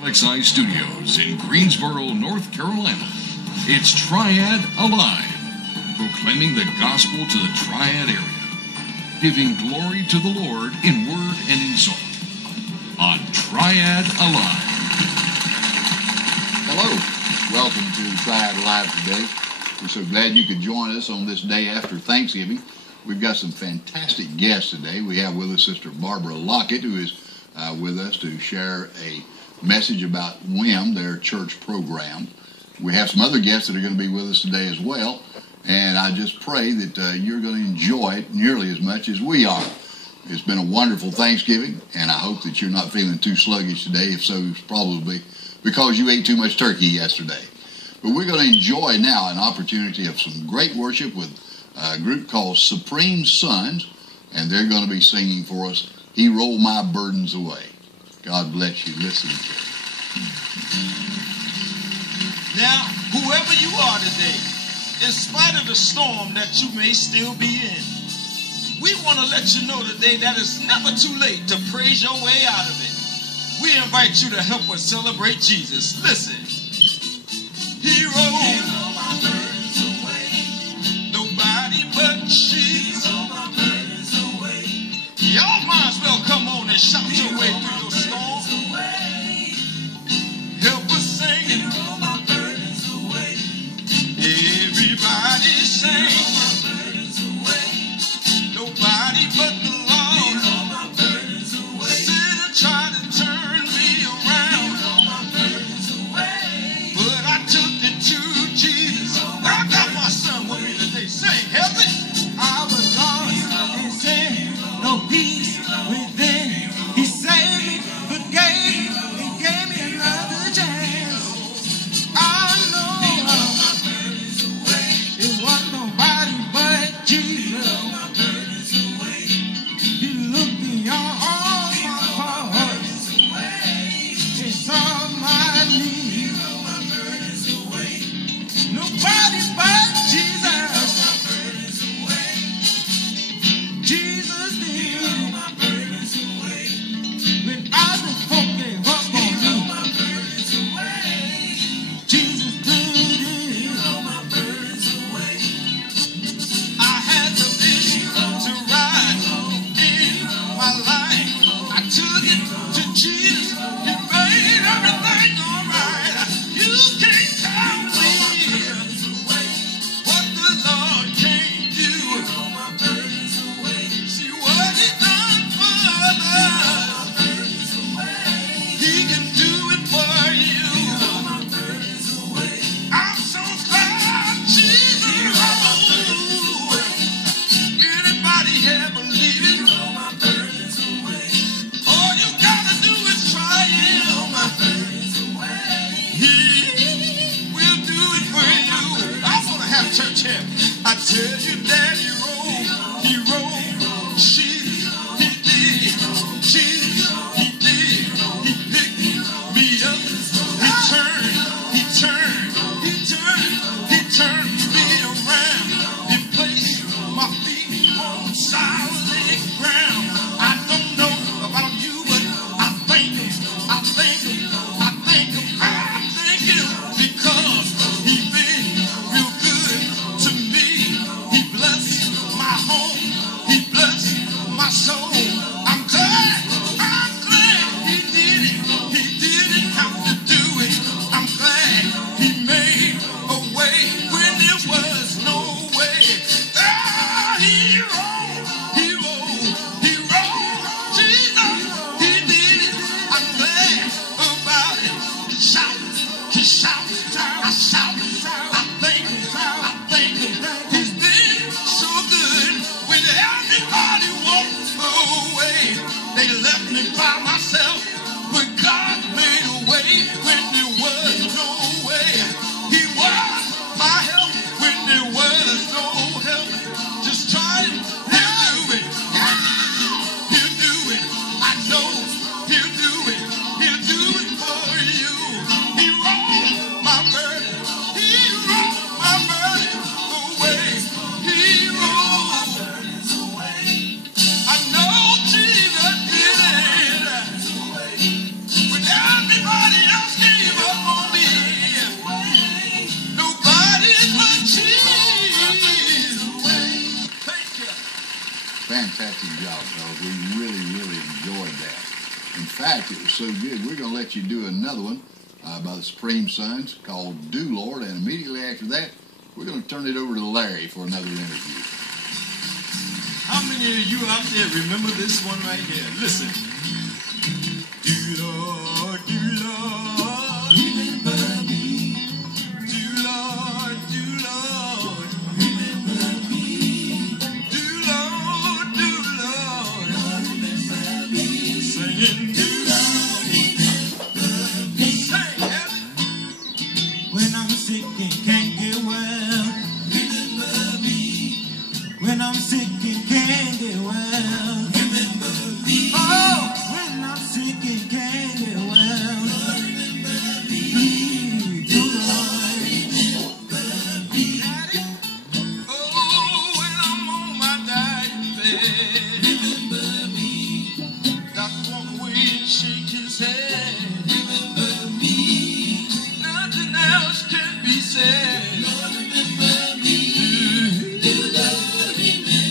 WLXI Studios in Greensboro, North Carolina. It's TRIAD Alive, proclaiming the gospel to the TRIAD area, giving glory to the Lord in word and in song. On TRIAD Alive. Hello, welcome to TRIAD Alive today. We're so glad you could join us on this day after Thanksgiving. We've got some fantastic guests today. We have with us Sister Barbara Lockett, who is with us to share a message about WIM, their church program. We have some other guests that are going to be with us today as well, and I just pray that you're going to enjoy it nearly as much as we are. It's been a wonderful Thanksgiving, and I hope that you're not feeling too sluggish today. If so, it's probably because you ate too much turkey yesterday. But we're going to enjoy now an opportunity of some great worship with a group called Supreme Sons, and they're going to be singing for us, "He Rolled My Burdens Away." God bless you. Listen to it. Now, whoever you are today, in spite of the storm that you may still be in, we want to let you know today that it's never too late to praise your way out of it. We invite you to help us celebrate Jesus. Listen. He rolled my burdens away. Nobody but Jesus. He rolled my burdens away. Y'all might as well come on and shout your way through your storm. Help us sing. He rolled my burdens away. Everybody sing. He rolled my burdens away. Nobody but the Lord. He rolled my burdens away. Sin tried to turn me around. He rolled my burdens away. But I took it to Jesus. I got my son with me today. Sing, help me. I was lost and sin, no peace within. He saved me, forgave me, and gave me another chance. I know it wasn't nobody but Jesus. He looked beyond all my faults. He saw my need. Nobody but Jesus. Jesus did. When other folk gave up on me, Jesus did it. I had the vision to ride in my life. I took it to Jesus. He made everything alright. You can't tell me what the Lord can't do. See what He done for us. He can do it for you. I'm so glad Jesus rose. Anybody here believe it? All you gotta do is try Him. He will do it for you. I wanna have church here. I tell you that He rolled. Jesus, He did. Jesus, He did. He picked me up. He turned me around. He placed my feet on solid ground. I don't know about you, but I thank Him. Because He's been real good to me. He blessed right, it was so good. We're going to let you do another one by the Supreme Sons called Do Lord, and immediately after that, we're going to turn it over to Larry for another interview. How many of you out there remember this one right here? Listen. Do Lord, remember me. Do Lord, remember me. Do Lord, remember me. Singing, do Lord, remember me. Sing it. When I'm sick and can't get well, remember me. When I'm sick and can't get well, remember me. Oh, when I'm sick and can't get well, remember me. Do Lord, remember me. Oh, when I'm on my dying bed, remember me. Doctor walk away and shake his head, remember me. Nothing else can be said, Lord, remember me. Do Lord, remember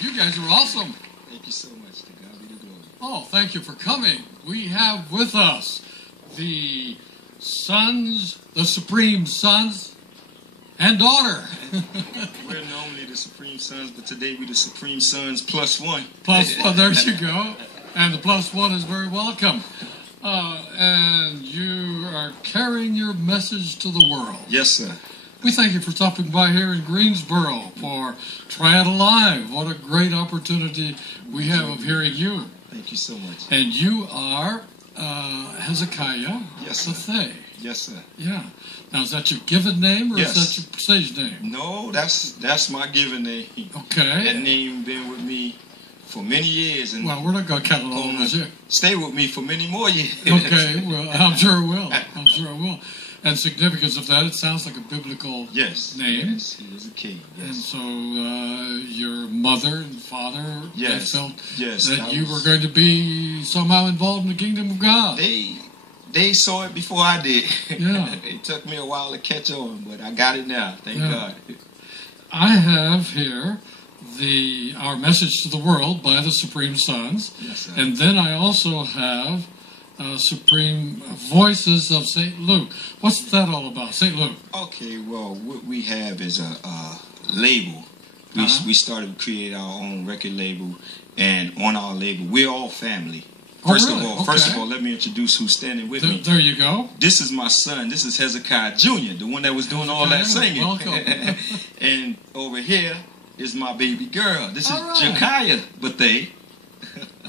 You guys are awesome. Thank you so much. To God be the glory. Oh, thank you for coming. We have with us the sons, the Supreme Sons and daughter. We're normally the Supreme Sons, but today we're the Supreme Sons plus one. Plus one, there you go. And the plus one is very welcome. And you are carrying your message to the world. Yes, sir. We thank you for stopping by here in Greensboro for TRIAD Alive. What a great opportunity we have of hearing you. Thank you so much. And you are Hezekiah BETHEA. Yes, sir. Yeah. Now, is that your given name or Yes. is that your stage name? No, that's my given name. Okay. That name been with me for many years. And well, we're not going to count it all as you. Stay with me for many more years. Okay. Well, I'm sure it will. I'm sure it will. And significance of that, it sounds like a biblical name. Yes, he is a king. Yes. And so your mother and father they felt that you were going to be somehow involved in the kingdom of God. They saw it before I did. Yeah. It took me a while to catch on, but I got it now. Thank God. I have here our message to the world by the Supreme Sons. Yes, sir. And then I also have Supreme Voices of St. Luke. What's that all about, St. Luke? Okay, well, what we have is a label. We started to create our own record label, and on our label, we're all family. First of all, let me introduce who's standing with me. There you go. This is my son. This is Hezekiah Jr., the one that was doing all that singing. Welcome. And over here is my baby girl. This is Jekiah BETHEA.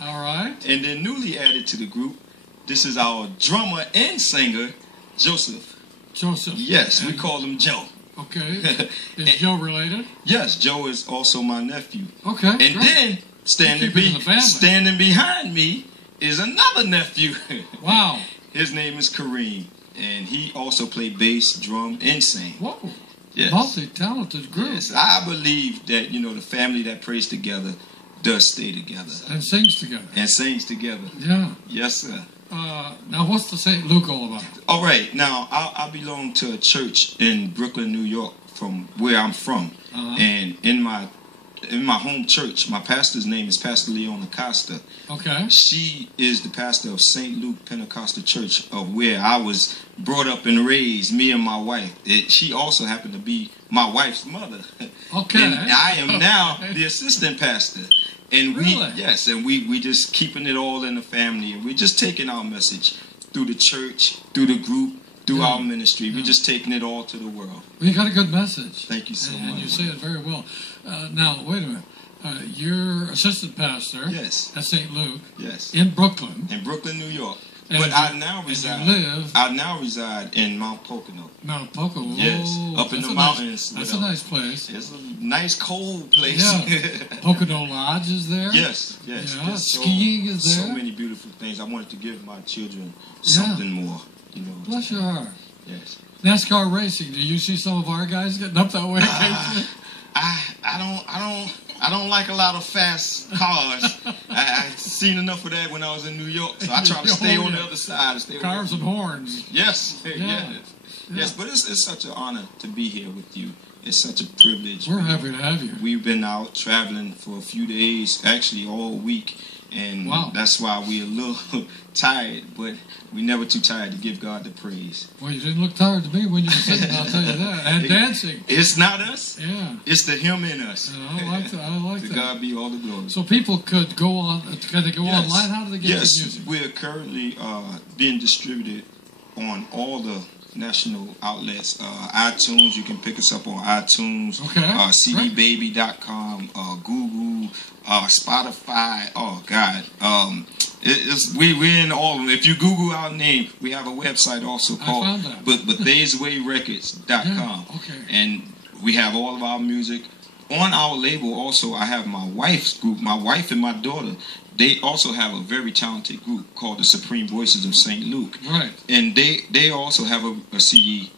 All right. And then newly added to the group, this is our drummer and singer, Joseph. Joseph. Yes, we call him Joe. Okay. Is Joe related? Yes, Joe is also my nephew. Okay. And then standing behind me is another nephew. Wow. His name is Kareem, and he also played bass, drum, and sing. Whoa. Yes. Multi-talented group. Yes, I believe that, the family that prays together does stay together. And sings together. And sings together. Yeah. Yes, sir. Now, what's the St. Luke all about? All right. Now, I belong to a church in Brooklyn, New York, from where I'm from. And in my home church, my pastor's name is Pastor Leon Acosta. Okay. She is the pastor of St. Luke Pentecostal Church, of where I was brought up and raised, me and my wife. She also happened to be my wife's mother. Okay. And I am now the assistant pastor. And really? we just keeping it all in the family, and we're just taking our message through the church, through the group, through our ministry. We're just taking it all to the world. Well, you got a good message. Thank you so much. And you say it very well. Now, wait a minute. You're assistant pastor at St. Luke in Brooklyn. In Brooklyn, New York. And but I now reside in Mount Pocono. Mount Pocono. Yes, up in the mountains. That's a nice place. It's a nice cold place. Yeah. Pocono Lodge is there. Yes. Yeah. Skiing is there. So many beautiful things. I wanted to give my children something more. Bless your heart. Yes. NASCAR racing. Do you see some of our guys getting up that way? I don't like a lot of fast cars. I seen enough of that when I was in New York, so I try to stay on the other side. Cars and horns. Yes, yes. But it's such an honor to be here with you. It's such a privilege. We're happy to have you. We've been out traveling for a few days, actually all week, and that's why we're a little tired, but we're never too tired to give God the praise. Well, you didn't look tired to me when you were singing, I'll tell you that. And dancing. It's not us. Yeah. It's the Him in us. I like that. To God be all the glory. So people could go on, can they go online? How do they get the music? Yes, we're currently being distributed on all the national outlets. iTunes, you can pick us up on iTunes, cdbaby.com, Google, Spotify. Oh God, we're in all of them. If you Google our name, we have a website also called BETHEA'sWayRecords.com. And we have all of our music on our label. Also, I have my wife's group. My wife and my daughter, they also have a very talented group called the Supreme Voices of St. Luke. Right. And they also have a CD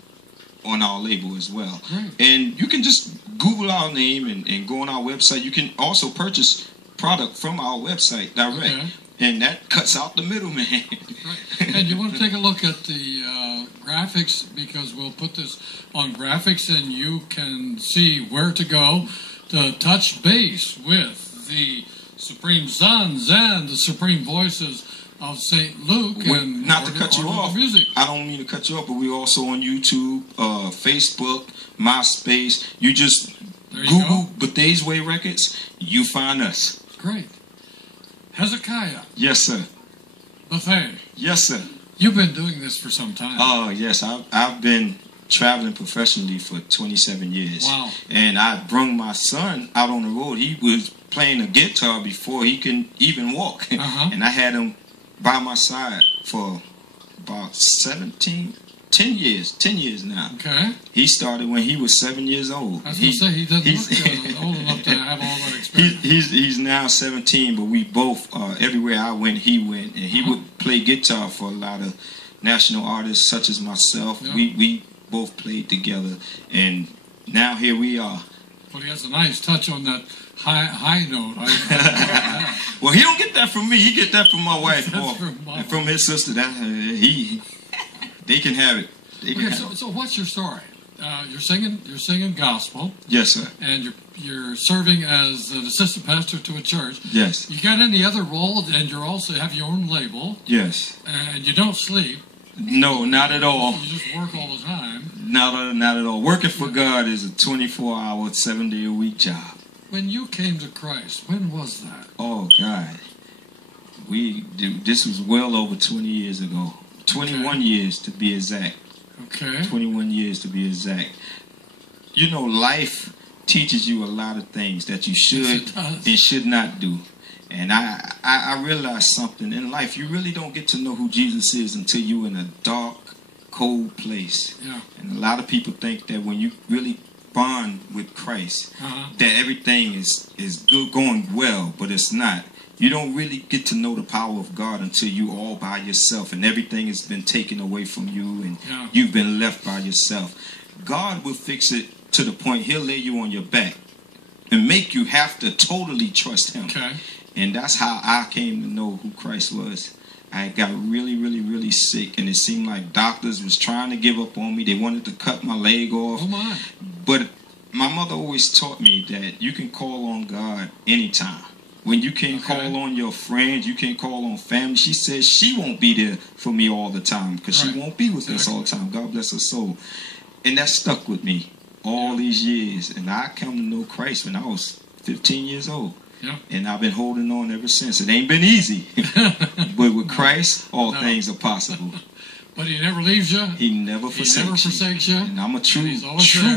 on our label as well. Right. And you can just Google our name and go on our website. You can also purchase product from our website direct. Okay. And that cuts out the middleman. Right. And you want to take a look at the graphics, because we'll put this on graphics and you can see where to go to touch base with the Supreme Sons and the Supreme Voices of St. Luke. And not to cut you off, music. I don't mean to cut you off, but we're also on YouTube, Facebook, MySpace. You just Google BETHEA'S Way Records, you find us. Great. Hezekiah. Yes, sir. BETHEA. Yes, sir. You've been doing this for some time. Oh, yes. I've been traveling professionally for 27 years. Wow. And I brung my son out on the road. He was playing a guitar before he can even walk. And I had him by my side for about 10 years now. Okay. He started when he was 7 years old. I was going to say, he doesn't look old enough to have all that experience. He's now 17, but we both, everywhere I went, he went. And he would play guitar for a lot of national artists such as myself. Yeah. We both played together, and now here we are. But he has a nice touch on that high note. Well, he don't get that from me. He get that from my wife, and from his sister. They can have it. So what's your story? You're singing gospel. Yes, sir. And you're serving as an assistant pastor to a church. Yes. You got any other role? And you also have your own label. Yes. And you don't sleep. No, not at all. You just work all the time. Not at all. Working for God is a 24-hour, 7-day-a-week job. When you came to Christ, when was that? Oh, God. This was well over 20 years ago. 21 years to be exact. Okay. 21 years to be exact. You know, life teaches you a lot of things that you should and should not do. And I realized something in life. You really don't get to know who Jesus is until you're in a dark, cold place. Yeah. And a lot of people think that when you really bond with Christ, that everything is good, going well, but it's not. You don't really get to know the power of God until you all by yourself and everything has been taken away from you and you've been left by yourself. God will fix it to the point He'll lay you on your back and make you have to totally trust Him. Okay. And that's how I came to know who Christ was. I got really, really, really sick, and it seemed like doctors was trying to give up on me. They wanted to cut my leg off. Oh, my. But my mother always taught me that you can call on God anytime. When you can't call on your friends, you can't call on family. She says she won't be there for me all the time because she won't be with us all the time. God bless her soul. And that stuck with me all these years. And I come to know Christ when I was 15 years old. Yeah. And I've been holding on ever since. It ain't been easy. But with Christ, all things are possible. But He never leaves you. He never forsakes you. And I'm a true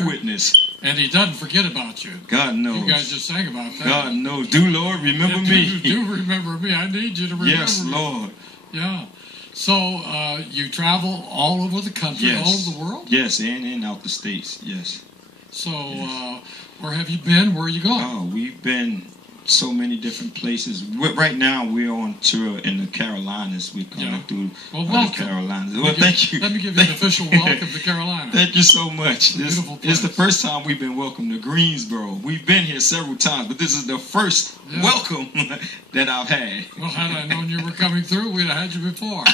witness. And He doesn't forget about you. God knows. You guys just sang about that. God knows. Do, Lord, remember me. Do remember me. I need you to remember me. Yes, Lord. Yeah. So you travel all over the country, all over the world? Yes, and out the States, yes. So where have you been? Where are you going? Oh, we've been so many different places. Right now, we're on tour in the Carolinas. We're coming through the Carolinas. Well, thank you. Let me give you an official welcome to Carolina. Thank you so much. This is the first time we've been welcomed to Greensboro. We've been here several times, but this is the first welcome that I've had. Well, had I known you were coming through, we'd have had you before.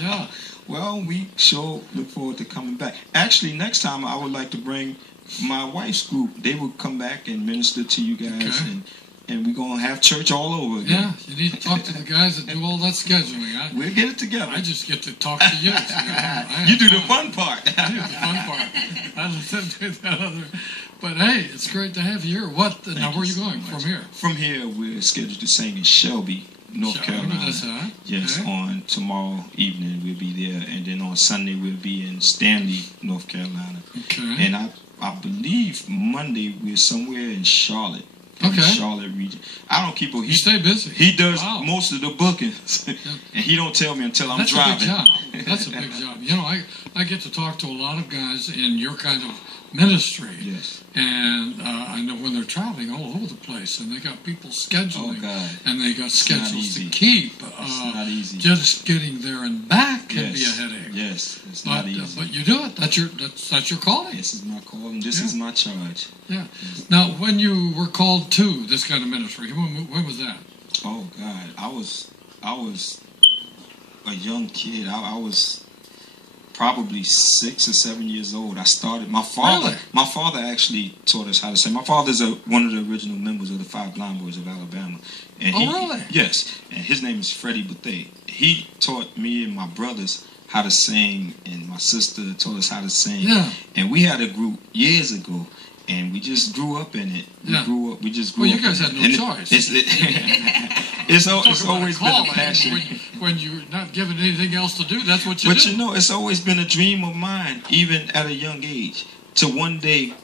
Yeah. Well, we sure look forward to coming back. Actually, next time I would like to bring my wife's group. They will come back and minister to you guys, and we're going to have church all over again. Yeah, you need to talk to the guys that do all that scheduling. We'll get it together. I just get to talk to you. You do the fun part. I do the fun part. I let them do that other. But hey, it's great to have you here. Now, where are you going from here? From here, we're scheduled to sing in Shelby, North Carolina. Yes, on tomorrow evening we'll be there, and then on Sunday we'll be in Stanley, North Carolina. Okay. And I believe Monday we're somewhere in Charlotte. Charlotte region. I don't keep. You stay busy. He does most of the bookings, and he don't tell me until I'm driving. That's a big job. That's a big job. You know, I get to talk to a lot of guys in your kind of ministry. Yes. And I know when they're traveling all over the place, and they got people scheduling, and they got schedules to keep. It's not easy. Just getting there and back can be a headache. Yes, it's not easy. But you do it. That's your calling. This is my calling. This is my charge. Yeah. Now, when you were called to this kind of ministry, when was that? Oh God, I was a young kid. I was probably 6 or 7 years old. I started. My father actually taught us how to sing. My father's one of the original members of the Five Blind Boys of Alabama. And really? Yes. And his name is Freddie BETHEA. He taught me and my brothers how to sing, and my sister taught us how to sing. Yeah. And we had a group years ago, and we just grew up in it. We just grew up. Well, you guys had no choice. It's always been a passion. When you're not given anything else to do, that's what you do. But you know, it's always been a dream of mine, even at a young age, to one day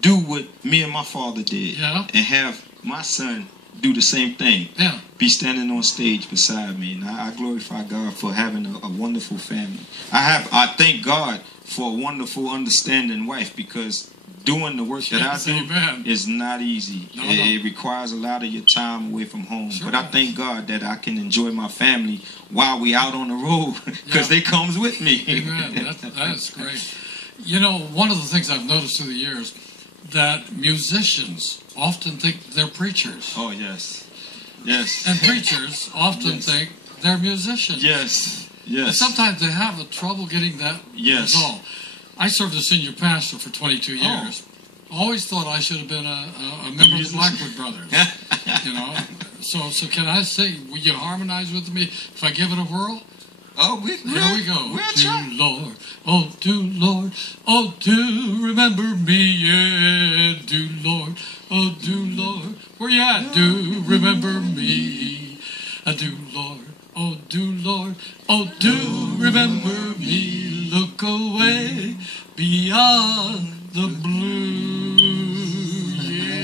do what me and my father did, and have my son do the same thing. Yeah. Be standing on stage beside me, and I glorify God for having a wonderful family. I thank God for a wonderful, understanding wife, because doing the work that I do is not easy. It requires a lot of your time away from home. Sure. But I thank God that I can enjoy my family while we out on the road, because they comes with me. Amen. That's great. You know, one of the things I've noticed through the years, that musicians often think they're preachers. Oh, yes. Yes. And preachers often think they're musicians. Yes. Yes. And sometimes they have a trouble getting that resolved. I served as senior pastor for 22 years. Always thought I should have been a member of the Blackwood Brothers. You know, so can I say, will you harmonize with me if I give it a whirl? Oh, here we go. Do Lord, oh do remember me, yeah. Do Lord, where you at? Do remember me, do Lord, oh do remember me. Look away beyond the blue, yeah.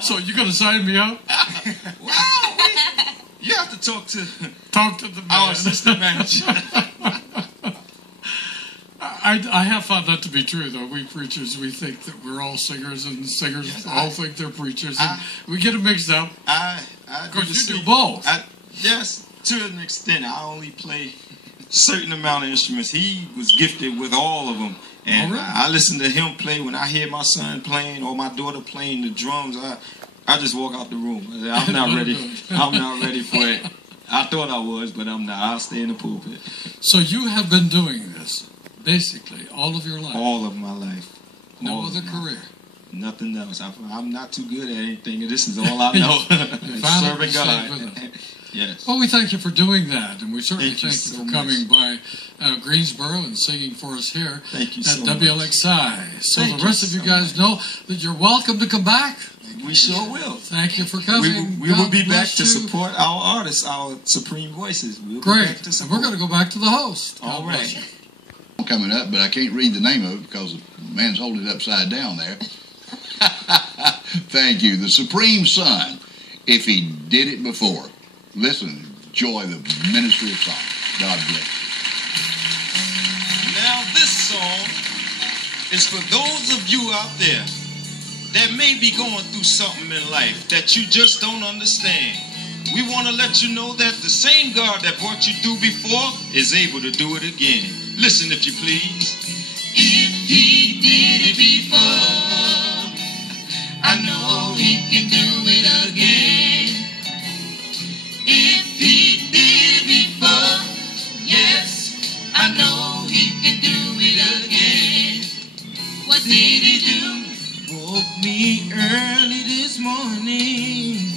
So you gonna sign me up? Well, you have to talk to the our assistant manager. I have found that to be true, though. We preachers, we think that we're all singers, and singers all think they're preachers, and we get them mixed up. Of course, you do both. Yes, to an extent. I only play a certain amount of instruments. He was gifted with all of them. And I listen to him play. When I hear my son playing or my daughter playing the drums, I just walk out the room. I'm not ready. I'm not ready for it. I thought I was, but I'm not. I'll stay in the pulpit. So you have been doing this basically all of your life? All of my life. No other career? Nothing else. I'm not too good at anything. This is all I know. Serving God. Yes. Well, we thank you for doing that, and we certainly thank you for coming by Greensboro and singing for us here at WLXI. So the rest of you guys know that you're welcome to come back. We sure will. Thank you for coming. We will be back to support our artists, our Supreme Voices. We'll be back to support. And we're going to go back to the host. All right. Coming up, but I can't read the name of it because the man's holding it upside down there. Thank you. The Supreme Son, if he did it before. Listen, enjoy the ministry of song. God bless you. Now this song is for those of you out there that may be going through something in life that you just don't understand, we want to let you know that the same God that brought you through before is able to do it again. Listen, if you please. If he did it before, I know he can do it again. If he did it before, yes, I know he can do it again. What did he do? Woke me early this morning,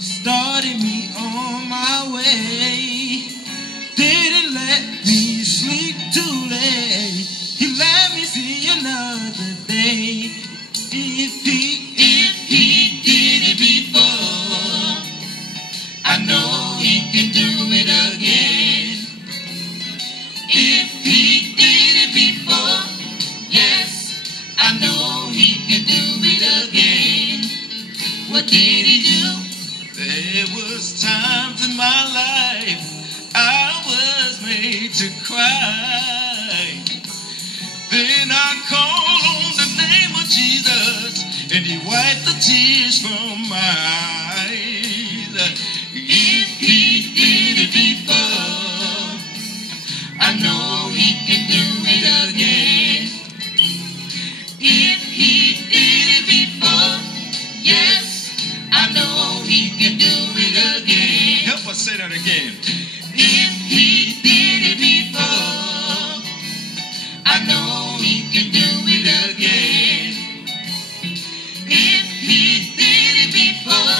started me on my way, didn't let me sleep too late, he let me see another day. If he did it before, I know he can do it again. If he did it before, yes, I know he can do it again. What did he do? There was times in my life I was made to cry. Then I called on the name of Jesus, and he wiped the tears from my eyes. If he did it before, I know he can do it again. If he did it before, yes, I know he can do it again. Help us say that again. If he did it before, I know he can do it again. If he did it before,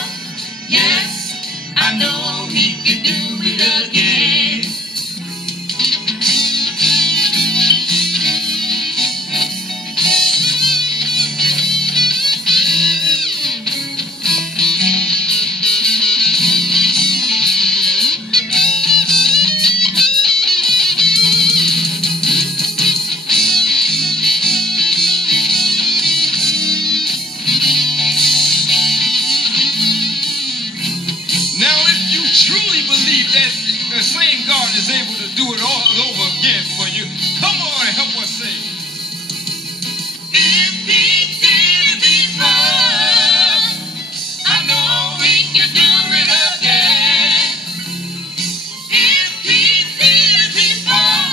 yes, I know he can do it again. The same God is able to do it all over again for you. Come on and help us sing. If he did it before, I know he can do it again. If he did it before,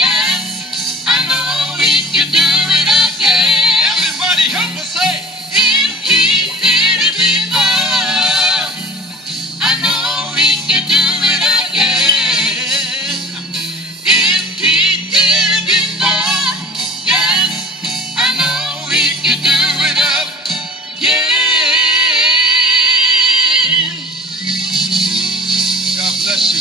yes, I know he can do it again. Everybody help us say, if he did it before, I know he can do it again. Bless you.